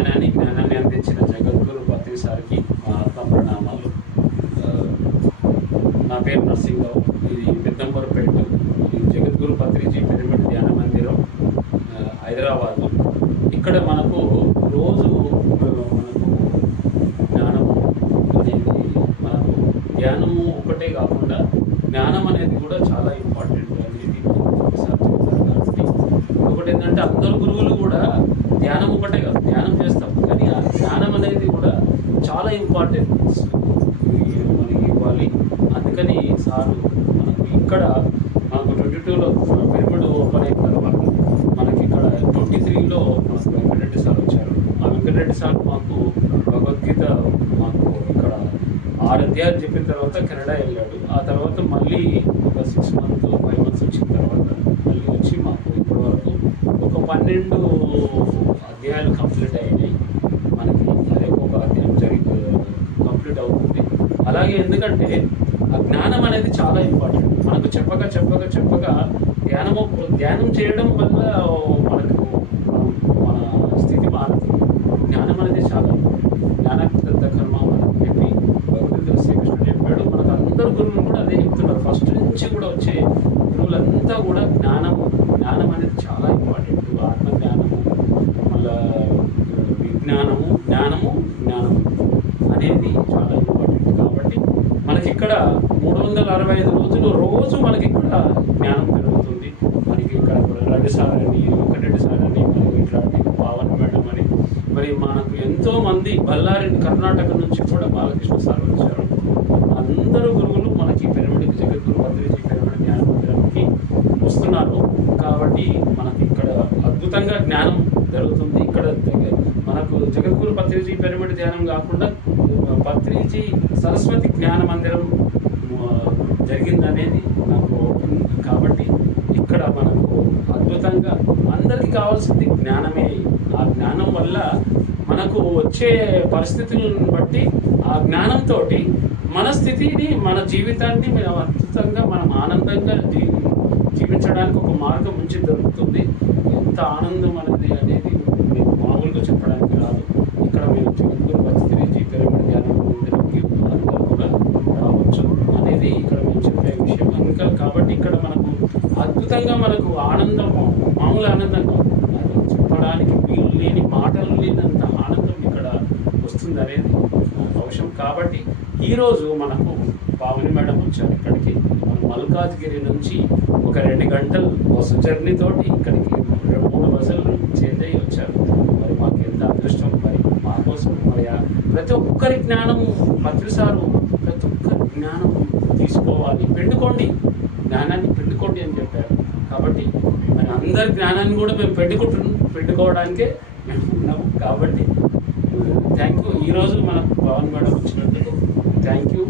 జ్ఞానాన్ని అందించిన జగద్గురు పత్రి సార్కి మా ఆత్మ ప్రణామాలు. నా పేరు నర్సింగ్రావు. ఇది పెద్దంబరపేట, ఈ జగద్గురు పత్రిజీ పిరమిడ్ ధ్యాన మందిరం, హైదరాబాద్. ఇక్కడ మనకు రోజు మనకు జ్ఞానం అనేది, మనకు ధ్యానము ఒకటే కాకుండా జ్ఞానం అనేది కూడా చాలా ఇంపార్టెంట్ అనేది సార్ చెప్తారు. కాబట్టి ఒకటి ఏంటంటే, అందరు గురువులు కూడా ధ్యానం ఒకటే కాదు, ధ్యానం చేస్తాం, కానీ ఆ జ్ఞానం అనేది కూడా చాలా ఇంపార్టెంట్ మనకి ఇవ్వాలి. అందుకని సార్ మనకు ఇక్కడ మనకు 22లో పిరమిడ్ ఓపెన్ అయిన తర్వాత మనకి ఇక్కడ 23లో మనకు వెంకటరెడ్డి సార్ వచ్చారు. ఆ వెంకటరెడ్డి సార్ మాకు భగవద్గీత మాకు ఇక్కడ 6 అధ్యాయాలు చెప్పిన తర్వాత కెనడా వెళ్ళాడు. ఆ తర్వాత మళ్ళీ ఒక 5 months వచ్చిన తర్వాత మళ్ళీ వచ్చి మాకు ఇప్పటి వరకు ఒక 12 అధ్యాయాలు కంప్లీట్ అయినాయి. మనకి అదే ఒక అధ్యాయం కంప్లీట్ అవుతుంది. అలాగే ఎందుకంటే ఆ జ్ఞానం అనేది చాలా ఇంపార్టెంట్. మనకు చెప్పగా ధ్యానం చేయడం వల్ల మనకు మన స్థితి మారుతుంది. జ్ఞానం అనేది చాలా జ్ఞానార్థ కర్మ అని చెప్పి భగవద్గీత శ్రీకృష్ణుడు చెప్పాడు. మనకు అందరు గురువులు కూడా అదే చెప్తున్నారు. ఫస్ట్ నుంచి కూడా వచ్చే గురువులంతా కూడా జ్ఞానం అనేది చాలా ఇంపార్టెంట్. ఆత్మజ్ఞానము, మళ్ళా జ్ఞానము అనేది చాలా ఇంపార్టెంట్. కాబట్టి మనకి ఇక్కడ 365 రోజులు రోజు మనకి ఇక్కడ జ్ఞానం పెరుగుతుంది. మనకి ఇక్కడ రవి సార్ అని, వెంకటరెడ్డి సార్ అని, మనకి ఇట్లాంటి పావన్ మేడం అని, మరి మనకు ఎంతో మంది బళ్ళారి కర్ణాటక నుంచి కూడా బాలకృష్ణ సార్ వచ్చారు. అందరూ గురువులు మనకి పిరమిడ్ జగద్గురు పత్రిజీ పిరమిడ్ జ్ఞాన మందిరానికి వస్తున్నారు. కాబట్టి మనకి ఇక్కడ అద్భుతంగా జ్ఞానం జరుగుతుంది. ఇక్కడ మనకు జగద్గురు పత్రిజీ పిరమిడ్ ధ్యానం కాకుండా పత్రిజీ సరస్వతి జ్ఞాన మందిరం జరిగిందనేది నాకు. కాబట్టి ఇక్కడ మనకు అద్భుతంగా అందరికీ కావాల్సింది జ్ఞానమే. ఆ జ్ఞానం వల్ల మనకు వచ్చే పరిస్థితులను బట్టి ఆ జ్ఞానంతో మన స్థితిని, మన జీవితాన్ని మనం అద్భుతంగా, మనం ఆనందంగా జీవించడానికి ఒక మార్గం నుంచి దొరుకుతుంది. ఎంత ఆనందం అనేది మేము మామూలుగా చెప్పడానికి రాదు. ఇక్కడ మేము జగద్గురు పత్రిజీ పిరమిడ్ ధ్యాన మందిరంకి అందరూ కూడా రావచ్చు అనేది ఇక్కడ మేము చెప్పే విషయం. ఇంకా కాబట్టి ఇక్కడ మనకు అద్భుతంగా మనకు ఆనందం, మామూలు ఆనందంగా, అది చెప్పడానికి వీలు లేని, మాటలు లేనంత ఆనందం ఇక్కడ వస్తుంది అనేది అవసరం. కాబట్టి ఈరోజు మనకు పావని మేడం వచ్చారు ఇక్కడికి. మనం మల్కాజ్గిరి నుంచి ఒక 2 గంటలు బస్సు జర్నీతోటి ఇక్కడికి 3 బస్సులు చేంజ్ అయ్యి వచ్చారు. మరి మాకు ఎంత అదృష్టం. మరి మా కోసం మరి ప్రతి ఒక్కరి జ్ఞానము పత్రిసారు, ప్రతి ఒక్కరి జ్ఞానం తీసుకోవాలి, జ్ఞానాన్ని పెట్టుకోండి అని చెప్పారు. కాబట్టి మరి అందరి జ్ఞానాన్ని కూడా మేము పెట్టుకోవడానికే మేము ఉన్నాము. కాబట్టి థ్యాంక్ యూ. ఈరోజు మనకు పవన్ మేడం వచ్చినందుకు థ్యాంక్ యూ.